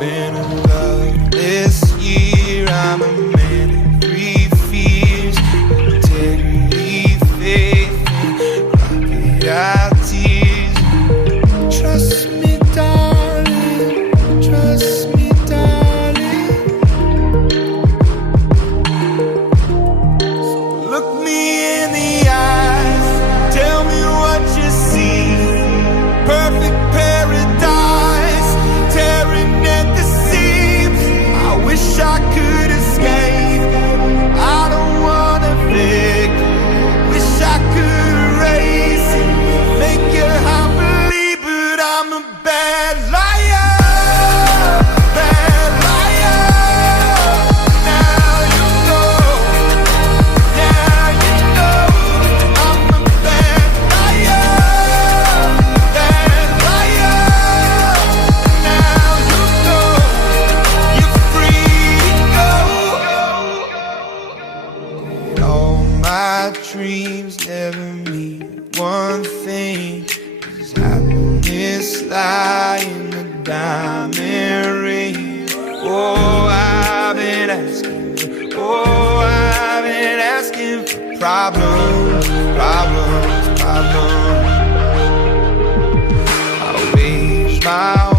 been a loveless year. I'm a man of three fears: integrity, faith, and crocodile tears. Trust me, darling, trust me, darling. So look me in the eyes, tell me what you see. Perfect paradise, tearing at the seams. I wish I could escape. I don't wanna fake. Wish I could erase it, make your heart believe, but I'm a bad liar, bad liar. Now you know, now you know, I'm a bad liar, bad liar. Now you know, you're free to go. All my dreams never mean one thing. Does happiness lie in the diamond ring? Oh, I've been asking, oh, I've been asking for problems, problems, problems. I wage my